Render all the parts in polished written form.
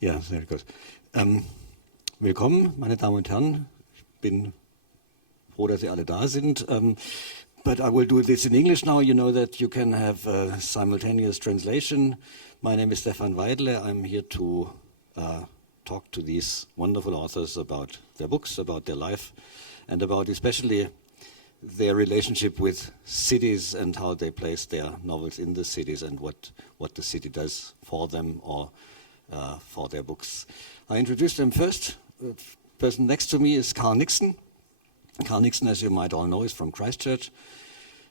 Ja, sehr gut. Willkommen, meine Damen und Herren. Ich bin froh, dass Sie alle da sind. But I will do this in English now. You know that you can have a simultaneous translation. My name is Stefan Weidle. I'm here to talk to these wonderful authors about their books, about their life, and about especially their relationship with cities and how they place their novels in the cities and what the city does for them or for their books. I introduce them first. The person next to me is Carl Nixon. Carl Nixon, as you might all know, is from Christchurch.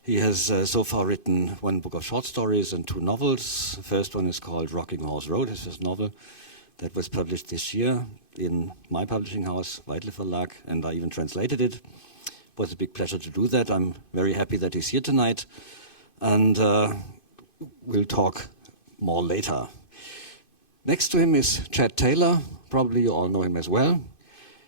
He has so far written one book of short stories and two novels. The first one is called Rocking Horse Road, his first novel. That was published this year in my publishing house, Weidle Verlag, and I even translated it. It was a big pleasure to do that. I'm very happy that he's here tonight, and we'll talk more later. Next to him is Chad Taylor. Probably you all know him as well.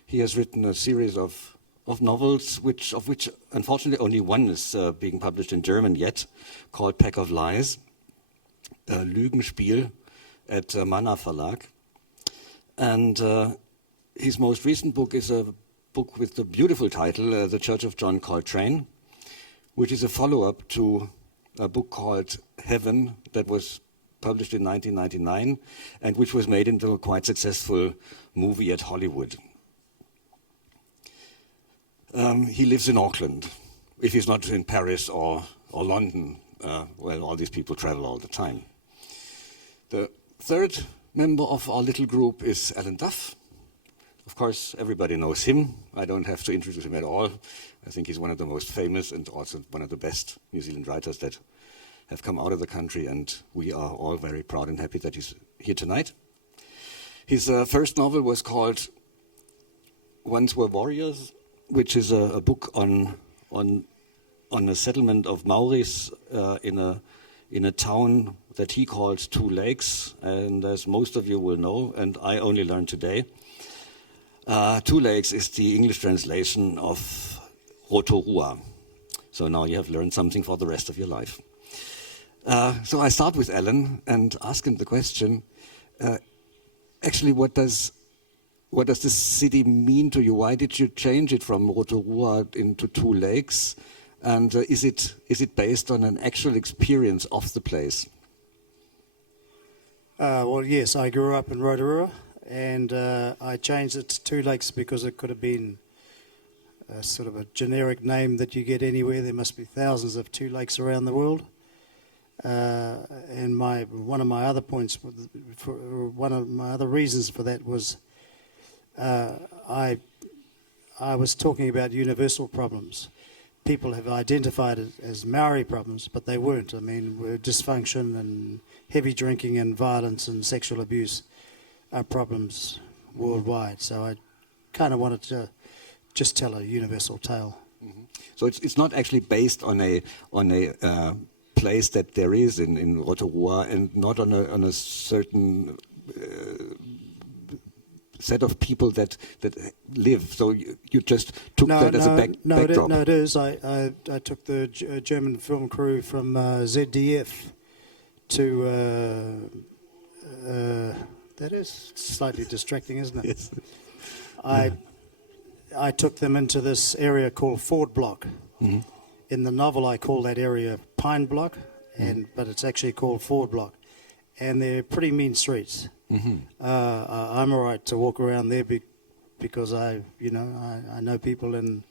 He has written a series of novels, of which unfortunately only one is being published in German yet, called Pack of Lies, Lügenspiel, at Manna Verlag. And his most recent book is a book with the beautiful title, The Church of John Coltrane, which is a follow-up to a book called Heaven that was published in 1999 and which was made into a quite successful movie at Hollywood. He lives in Auckland. If he's not in Paris or London, well, all these people travel all the time. The third member of our little group is Alan Duff. Of course, everybody knows him. I don't have to introduce him at all. I think he's one of the most famous and also one of the best New Zealand writers that have come out of the country, and we are all very proud and happy that he's here tonight. His first novel was called Once Were Warriors, which is a book on a settlement of Maoris in a town that he calls Two Lakes, and as most of you will know, and I only learned today, Two Lakes is the English translation of Rotorua. So now you have learned something for the rest of your life. So I start with Alan and ask him the question, actually what does this city mean to you? Why did you change it from Rotorua into Two Lakes? And is it based on an actual experience of the place? Well, yes, I grew up in Rotorua, and I changed it to Two Lakes because it could have been sort of a generic name that you get anywhere. There must be thousands of Two Lakes around the world. And one of my other reasons for that was I was talking about universal problems. People have identified it as Maori problems, but they weren't. I mean, dysfunction and heavy drinking and violence and sexual abuse are problems worldwide. So I kind of wanted to just tell a universal tale. Mm-hmm. So it's not actually based on a place that there is in Rotorua, and not on a certain set of people that live. So you just took that as a backdrop. No, it is. I took the German film crew from ZDF to. That is slightly distracting, isn't it? Yes. I took them into this area called Ford Block. Mm-hmm. In the novel, I call that area Pine Block, but it's actually called Ford Block, and they're pretty mean streets. Mm-hmm. I'm all right to walk around there because I know people and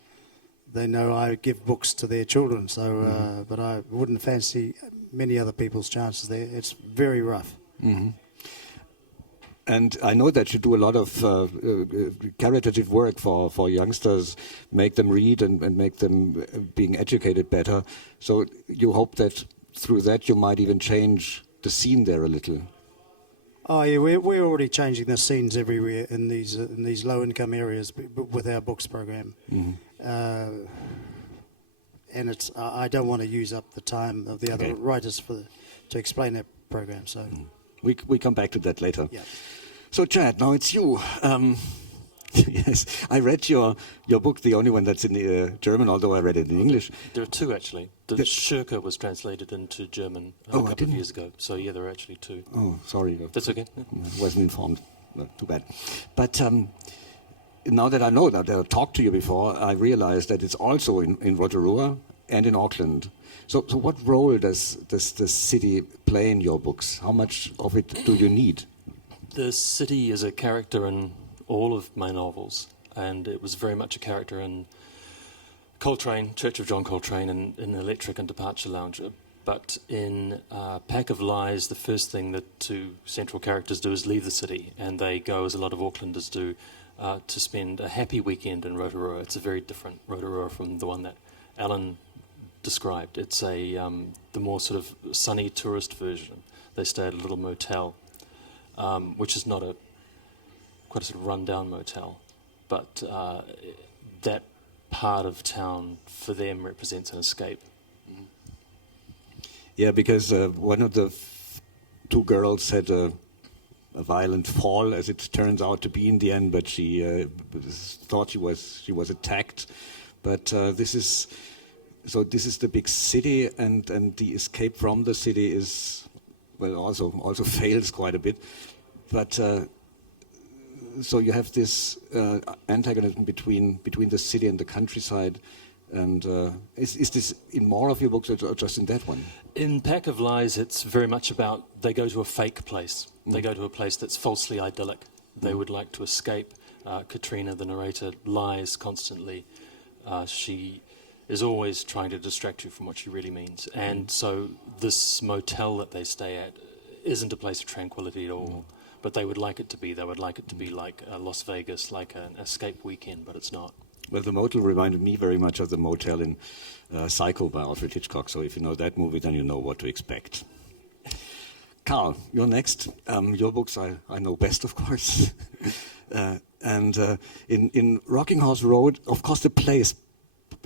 they know I give books to their children. So, but I wouldn't fancy many other people's chances there. It's very rough. Mm-hmm. And I know that you do a lot of caritative work for youngsters, make them read and make them being educated better. So you hope that through that you might even change the scene there a little. Oh yeah, we're already changing the scenes everywhere in these low-income areas with our books program. Mm-hmm. And I don't want to use up the time of the other writers to explain that program. So we come back to that later. Yeah. So Chad, now it's you. Yes, I read your book, the only one that's in German, although I read it in English. There are two, actually. The Schurke was translated into German a couple of years ago. So, yeah, there are actually two. Oh, sorry. That's okay. I wasn't informed. Well, too bad. But now that I know that I talked to you before, I realize that it's also in Rotorua and in Auckland. So what role does the city play in your books? How much of it do you need? The city is a character in all of my novels, and it was very much a character in Coltrane, Church of John Coltrane, and in Electric and Departure Lounge. But in Pack of Lies, the first thing that two central characters do is leave the city, and they go, as a lot of Aucklanders do, to spend a happy weekend in Rotorua. It's a very different Rotorua from the one that Alan described. It's the more sort of sunny tourist version. They stay at a little motel, which is not quite a sort of run-down motel, but that part of town for them represents an escape. Yeah, because one of the two girls had a violent fall, as it turns out to be in the end, but she thought she was attacked. But this is the big city, and the escape from the city is, well, also fails quite a bit. But so you have this antagonism between the city and the countryside. And is this in more of your books or just in that one? In Pack of Lies, it's very much about they go to a fake place. They go to a place that's falsely idyllic. They would like to escape. Katrina, the narrator, lies constantly. She is always trying to distract you from what she really means. And so this motel that they stay at isn't a place of tranquility at all. But they would like it to be. They would like it to be like Las Vegas, like an escape weekend, but it's not. Well, the motel reminded me very much of the motel in Psycho by Alfred Hitchcock. So if you know that movie, then you know what to expect. Carl, you're next. Your books I know best, of course. In Rocking Horse Road, of course, the place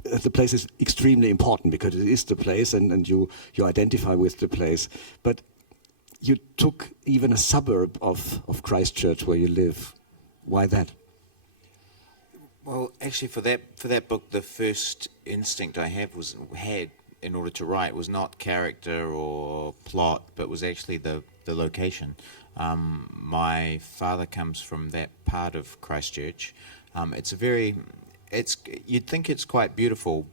is extremely important because it is the place, and you identify with the place. But you took even a suburb of Christchurch where you live. Why that? Well, actually, for that book, the first instinct I had in order to write was not character or plot, but was actually the location. My father comes from that part of Christchurch. You'd think it's quite beautiful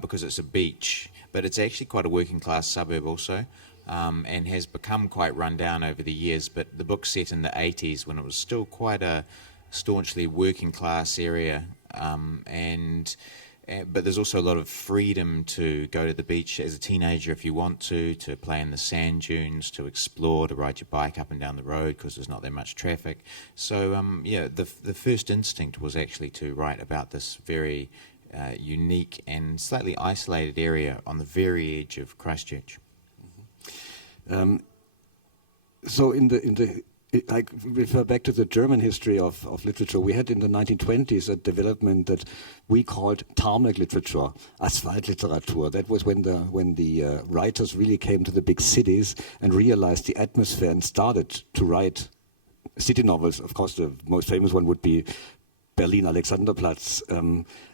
because it's a beach, but it's actually quite a working class suburb also. And has become quite run down over the years, but the book's set in the 80s when it was still quite a staunchly working class area, but there's also a lot of freedom to go to the beach as a teenager if you want to play in the sand dunes, to explore, to ride your bike up and down the road because there's not that much traffic. So the first instinct was actually to write about this very unique and slightly isolated area on the very edge of Christchurch. So I refer back to the German history of literature. We had in the 1920s a development that we called Tarmac literature, Asphaltliteratur. That was when the writers really came to the big cities and realized the atmosphere and started to write city novels. Of course, the most famous one would be Berlin Alexanderplatz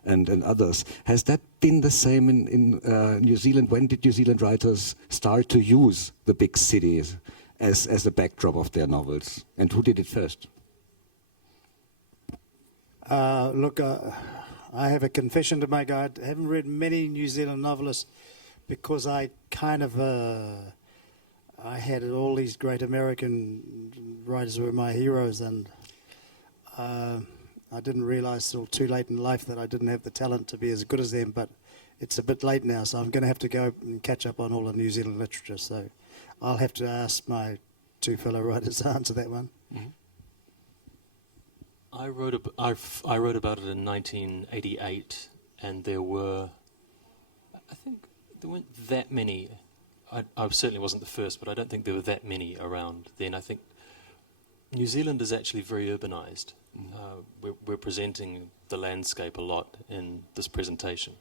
and others. Has that been the same in New Zealand? When did New Zealand writers start to use the big cities as the backdrop of their novels? And who did it first? Look, I have a confession to make. I haven't read many New Zealand novelists because I kind of... I had all these great American writers who were my heroes, and I didn't realise till too late in life that I didn't have the talent to be as good as them, but it's a bit late now, so I'm going to have to go and catch up on all the New Zealand literature, so I'll have to ask my two fellow writers to answer that one. Mm-hmm. I wrote about it in 1988, and there weren't that many. I certainly wasn't the first, but I don't think there were that many around then. I think New Zealand is actually very urbanised. We're presenting the landscape a lot in this presentation,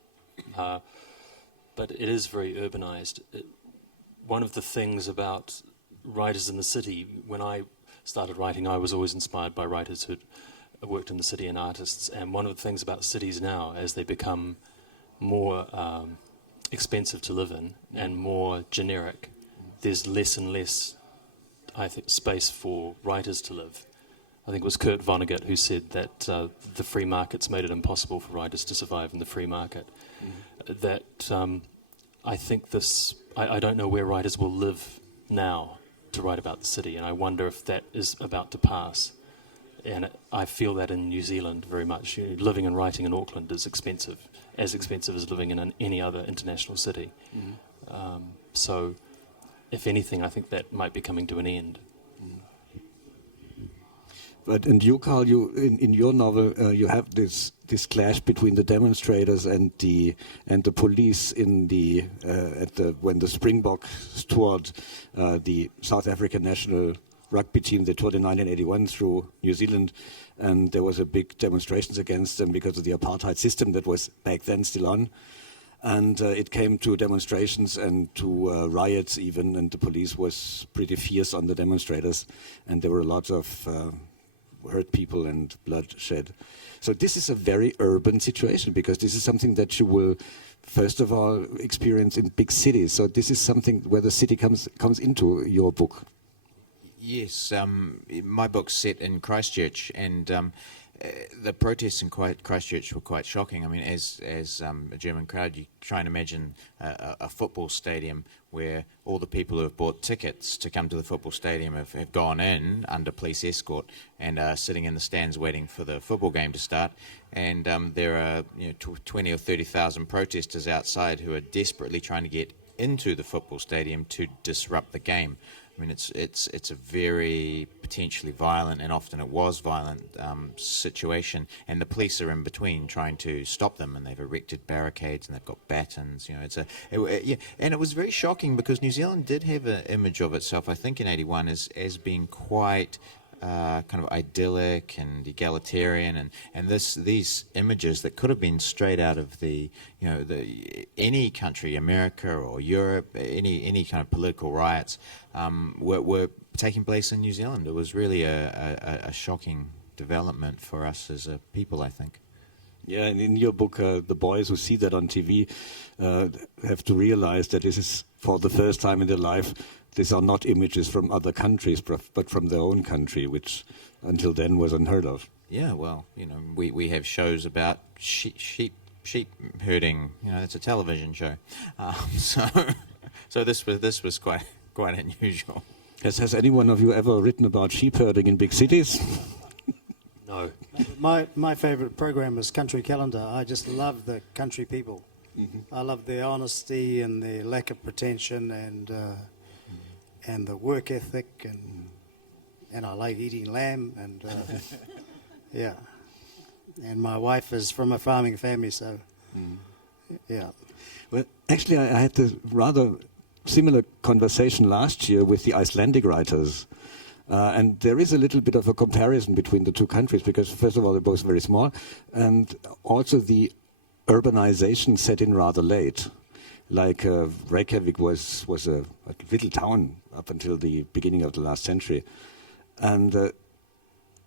but it is very urbanised. One of the things about writers in the city, when I started writing, I was always inspired by writers who'd worked in the city and artists, and one of the things about cities now, as they become more expensive to live in and more generic, there's less and less, I think, space for writers to live. I think it was Kurt Vonnegut who said that the free market's made it impossible for writers to survive in the free market. That I think I don't know where writers will live now to write about the city, and I wonder if that is about to pass. And I feel that in New Zealand very much. Living and writing in Auckland is expensive as living in any other international city. So, if anything, I think that might be coming to an end. But and you, Carl, in your novel, you have this clash between the demonstrators and the police in when the Springboks toured the South African national rugby team. They toured in 1981 through New Zealand, and there was a big demonstrations against them because of the apartheid system that was back then still on. And it came to demonstrations and to riots even, and the police was pretty fierce on the demonstrators, and there were a lot of hurt people and bloodshed. So this is a very urban situation, because this is something that you will, first of all, experience in big cities. So this is something where the city comes into your book. Yes, my book's set in Christchurch, and the protests in Christchurch were quite shocking. I mean, as a German crowd, you try and imagine a football stadium where all the people who have bought tickets to come to the football stadium have gone in under police escort and are sitting in the stands waiting for the football game to start. And there are 20 or 30,000 protesters outside who are desperately trying to get into the football stadium to disrupt the game. I mean, it's a very potentially violent, and often it was violent, situation, and the police are in between trying to stop them, and they've erected barricades and they've got batons. And it was very shocking, because New Zealand did have an image of itself, I think, in '81 as being quite kind of idyllic and egalitarian, and these images that could have been straight out of any country, America or Europe, any kind of political riots, were taking place in New Zealand. It was really a shocking development for us as a people, I think. Yeah, and in your book, the boys who see that on TV have to realize that this is, for the first time in their life, these are not images from other countries, but from their own country, which until then was unheard of. Yeah, well, we have shows about sheep herding. It's a television show. So this was quite unusual. Has anyone of you ever written about sheep herding in big cities? No. My favourite program is Country Calendar. I just love the country people. Mm-hmm. I love their honesty and their lack of pretension, and the work ethic, and I like eating lamb, and yeah. And my wife is from a farming family, so yeah. Well, actually, I had a rather similar conversation last year with the Icelandic writers. And there is a little bit of a comparison between the two countries, because first of all, they're both very small, and also the urbanization set in rather late. Like Reykjavik was a little town up until the beginning of the last century. And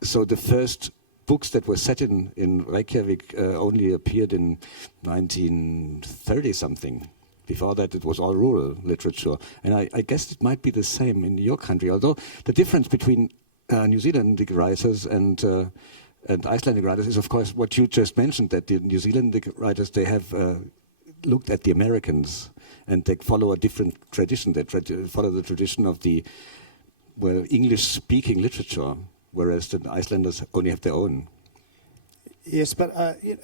so the first books that were set in Reykjavik only appeared in 1930-something. Before that, it was all rural literature. And I guess it might be the same in your country, although the difference between New Zealandic writers and Icelandic writers is, of course, what you just mentioned, that the New Zealandic writers, they have looked at the Americans, and they follow a different tradition. They follow the tradition of the English-speaking literature, whereas the Icelanders only have their own. Yes, but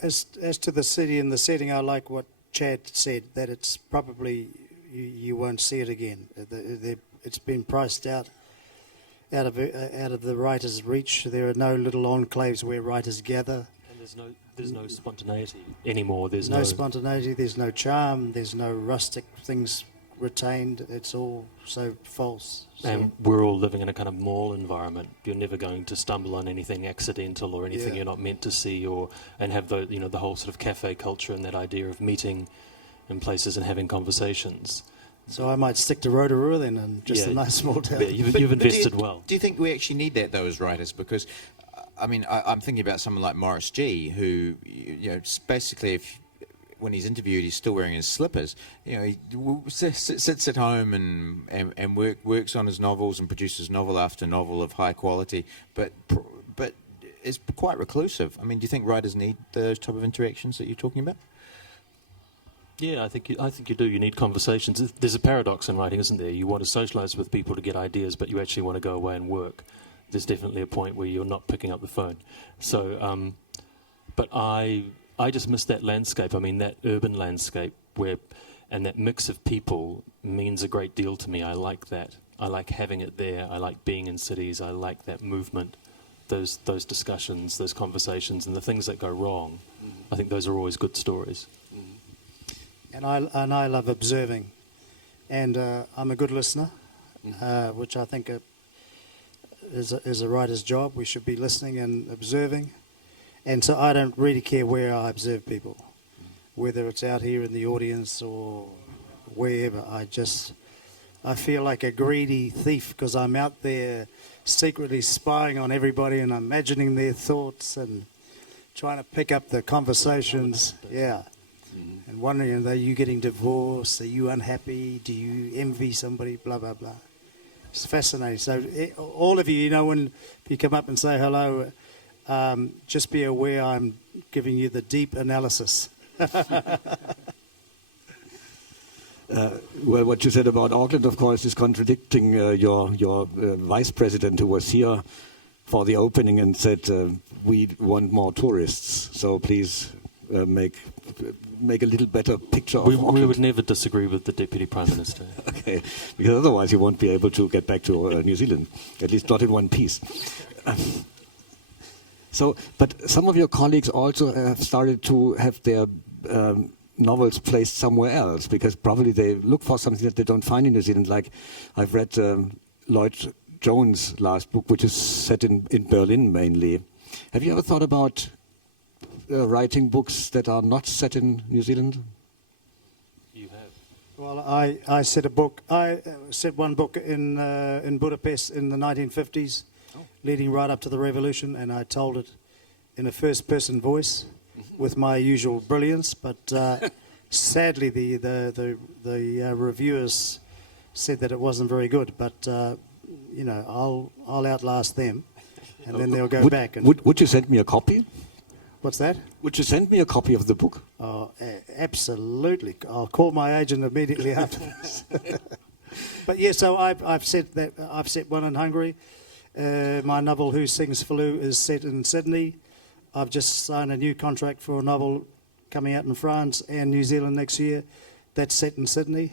as to the city and the setting, I like what Chad said, that it's probably you won't see it again. It's been priced out of the writers' reach. There are no little enclaves where writers gather. And there's no spontaneity anymore. There's no spontaneity. There's no charm. There's no rustic things retained. It's all so false. And we're all living in a kind of mall environment. You're never going to stumble on anything accidental or anything you're not meant to see, and have the whole sort of cafe culture and that idea of meeting in places and having conversations. So I might stick to Rotorua then, and just a nice small town. Yeah, you've invested well. Do you think we actually need that, though, as writers? Because I mean, I'm thinking about someone like Morris G, who, basically, when he's interviewed, he's still wearing his slippers. He sits at home and works on his novels and produces novel after novel of high quality. But is quite reclusive. I mean, do you think writers need those type of interactions that you're talking about? Yeah, I think you do. You need conversations. There's a paradox in writing, isn't there? You want to socialise with people to get ideas, but you actually want to go away and work. There's definitely a point where you're not picking up the phone. So, but I just miss that landscape. I mean, that urban landscape and that mix of people means a great deal to me. I like that. I like having it there. I like being in cities. I like that movement, those discussions, those conversations, and the things that go wrong. I think those are always good stories. And I love observing, and I'm a good listener, which I think is a writer's job. We should be listening and observing, and so I don't really care where I observe people, whether it's out here in the audience or wherever. I feel like a greedy thief because I'm out there secretly spying on everybody and imagining their thoughts and trying to pick up the conversations. Yeah. And wondering, are you getting divorced? Are you unhappy? Do you envy somebody? Blah, blah, blah. It's fascinating. So all of you, when you come up and say hello, just be aware I'm giving you the deep analysis. Well, what you said about Auckland, of course, is contradicting your vice president who was here for the opening and said, we want more tourists, so please make a little better picture of Auckland. We would never disagree with the Deputy Prime Minister. Okay, because otherwise you won't be able to get back to New Zealand, at least not in one piece. But some of your colleagues also have started to have their novels placed somewhere else, because probably they look for something that they don't find in New Zealand. Like I've read Lloyd Jones' last book, which is set in Berlin mainly. Have you ever thought about writing books that are not set in New Zealand? You have. Well, I set a book. I set one book in Budapest in the 1950s, leading right up to the revolution, and I told it in a first-person voice with my usual brilliance. But sadly, the reviewers said that it wasn't very good. But I'll outlast them, and then they'll go back. And would you send me a copy? What's that? Would you send me a copy of the book? Oh, absolutely. I'll call my agent immediately afterwards. But yeah, so I've set one in Hungary. My novel Who Sings Flue is set in Sydney. I've just signed a new contract for a novel coming out in France and New Zealand next year. That's set in Sydney.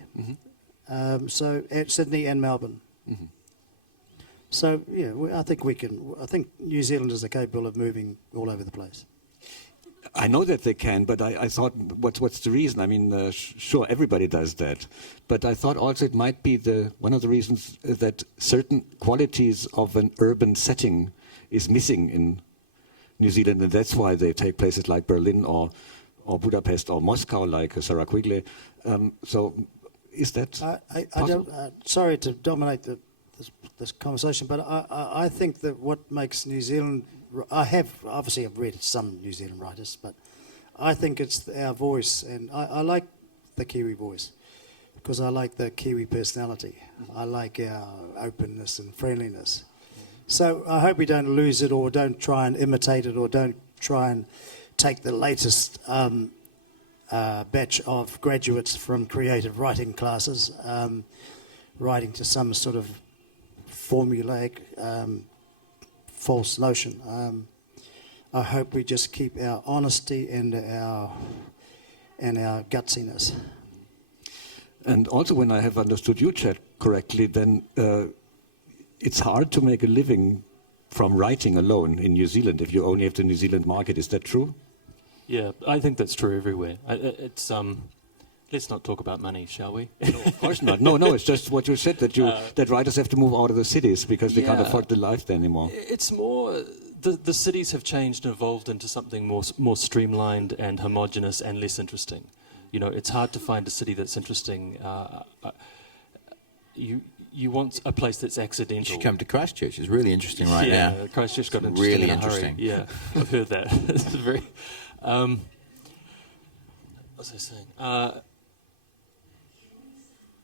So at Sydney and Melbourne. So yeah, I think New Zealanders are capable of moving all over the place. I know that they can, but I thought, what's the reason? I mean, sure, everybody does that. But I thought also it might be one of the reasons that certain qualities of an urban setting is missing in New Zealand, and that's why they take places like Berlin or Budapest or Moscow, like Sarah Quigley. So is that I don't, sorry to dominate this conversation, but I think that what makes New Zealand... I've read some New Zealand writers, but I think it's our voice, and I like the Kiwi voice because I like the Kiwi personality. I like our openness and friendliness. So I hope we don't lose it, or don't try and imitate it, or don't try and take the latest batch of graduates from creative writing classes, writing to some sort of formulaic false notion. I hope we just keep our honesty and our gutsiness. And also, when I have understood you, Chad, correctly, then it's hard to make a living from writing alone in New Zealand if you only have the New Zealand market. Is that true? Yeah, I think that's true everywhere. It's let's not talk about money, shall we? No, of course not. No, it's just what you said, that writers have to move out of the cities because they can't afford the life there anymore. It's more, the cities have changed and evolved into something more streamlined and homogenous and less interesting. It's hard to find a city that's interesting. You want a place that's accidental. You should come to Christchurch. It's really interesting right now. Yeah, Christchurch got interesting really in a interesting. Hurry. Yeah, I've heard that. It's very... what was I saying?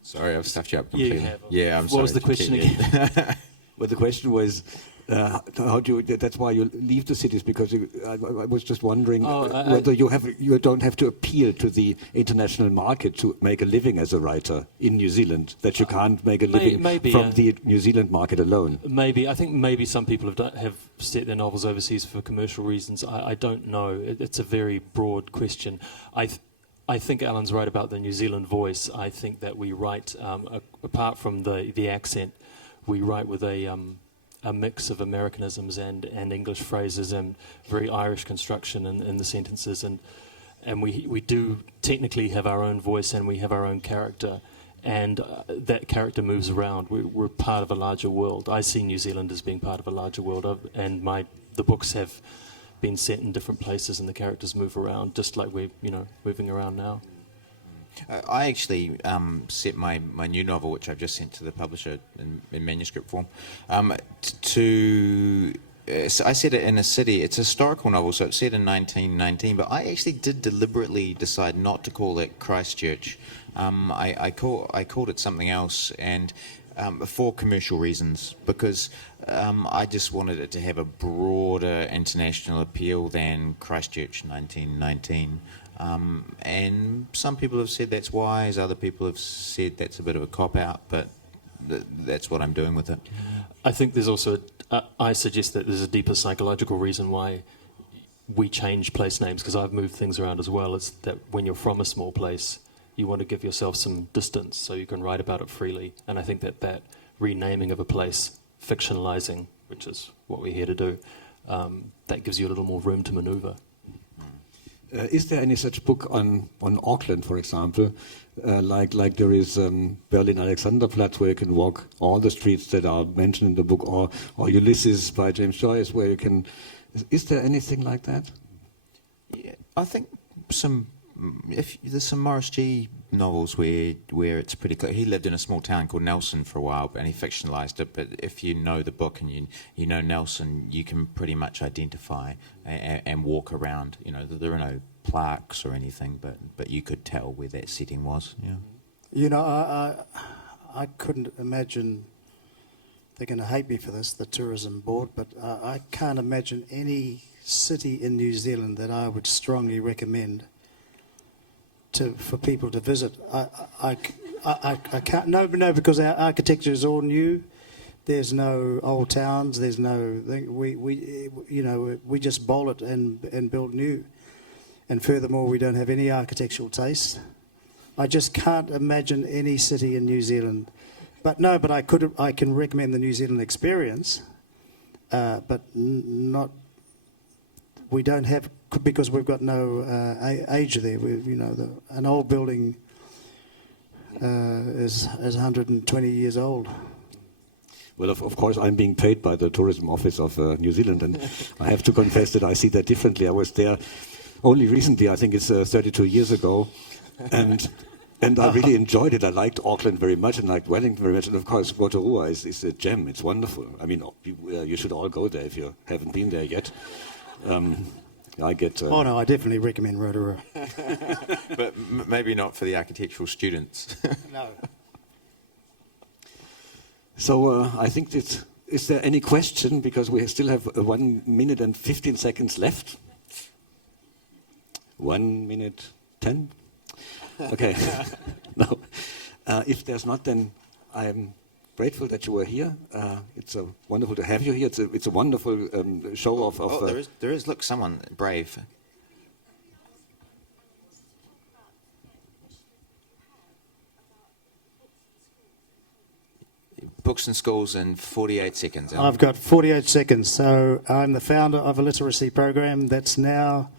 Sorry, I've stuffed you up completely. You have. Yeah, I'm sorry. What was the question again? Well, the question was, How do you? That's why you leave the cities, because I was just wondering Oh, whether you don't have to appeal to the international market to make a living as a writer in New Zealand. That you can't make a living from the New Zealand market alone. Maybe. I think maybe some people have set their novels overseas for commercial reasons. I don't know. It's a very broad question. I think Alan's right about the New Zealand voice. I think that we write, apart from the accent, we write with a mix of Americanisms and English phrases and very Irish construction in the sentences, and we do technically have our own voice and we have our own character, and that character moves around. We're part of a larger world. I see New Zealand as being part of a larger world, and the books have been set in different places and the characters move around, just like we're moving around now. I actually set my new novel, which I've just sent to the publisher in manuscript form, I set it in a city. It's a historical novel, so it's set in 1919, but I actually did deliberately decide not to call it Christchurch. I called it something else, and for commercial reasons, because I just wanted it to have a broader international appeal than Christchurch 1919. And some people have said that's wise, other people have said that's a bit of a cop-out, but that's what I'm doing with it. I think there's also, I suggest that there's a deeper psychological reason why we change place names, because I've moved things around as well. It's that when you're from a small place, you want to give yourself some distance so you can write about it freely. And I think that renaming of a place, fictionalizing, which is what we're here to do, that gives you a little more room to maneuver. Is there any such book on Auckland, for example, like there is Berlin Alexanderplatz, where you can walk all the streets that are mentioned in the book, or Ulysses by James Joyce, where you can... Is there anything like that? Yeah, I think there's some Morris G novels where it's pretty clear. He lived in a small town called Nelson for a while, and he fictionalized it. But if you know the book and you know Nelson, you can pretty much identify and walk around. There are no plaques or anything, but you could tell where that setting was. Yeah. I couldn't imagine. They're going to hate me for this, the tourism board, but I can't imagine any city in New Zealand that I would strongly recommend for people to visit. I can't. No, because our architecture is all new. There's no old towns. There's no thing. We just bowl it and build new. And furthermore, we don't have any architectural taste. I just can't imagine any city in New Zealand. But I can recommend the New Zealand experience, but not. We don't have, because we've got no age there. An old building is 120 years old. Well, of course, I'm being paid by the Tourism Office of New Zealand, and I have to confess that I see that differently. I was there only recently, I think it's 32 years ago, and I really enjoyed it. I liked Auckland very much and liked Wellington very much, and of course, Rotorua is a gem. It's wonderful. I mean, you should all go there if you haven't been there yet. I definitely recommend Rotorua. But maybe not for the architectural students. No. So I think is there any question? Because we still have 1 minute and 15 seconds left. 1 minute 10? Okay. No. If there's not, then I'm grateful that you were here. It's wonderful to have you here. It's a wonderful show of... there is. Look, someone brave. Books in schools in 48 seconds. I've got 48 seconds. So I'm the founder of a literacy program that's now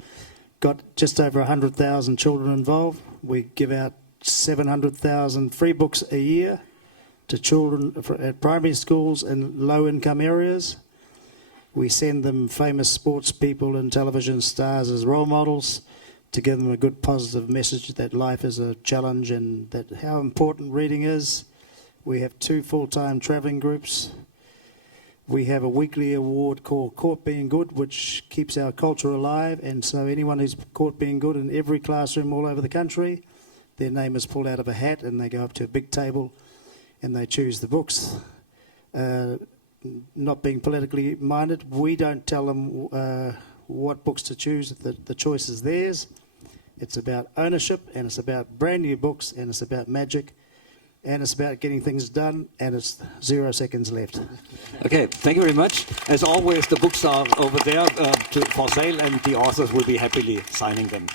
got just over 100,000 children involved. We give out 700,000 free books a year to children at primary schools in low-income areas. We send them famous sports people and television stars as role models to give them a good positive message that life is a challenge and that how important reading is. We have 2 full-time travelling groups. We have a weekly award called Caught Being Good, which keeps our culture alive. And so anyone who's caught being good in every classroom all over the country, their name is pulled out of a hat and they go up to a big table and they choose the books. not being politically minded. We don't tell them what books to choose. The choice is theirs. It's about ownership, and it's about brand new books, and it's about magic, and it's about getting things done, and it's 0 seconds left. Okay, thank you very much. As always, the books are over there for sale, and the authors will be happily signing them.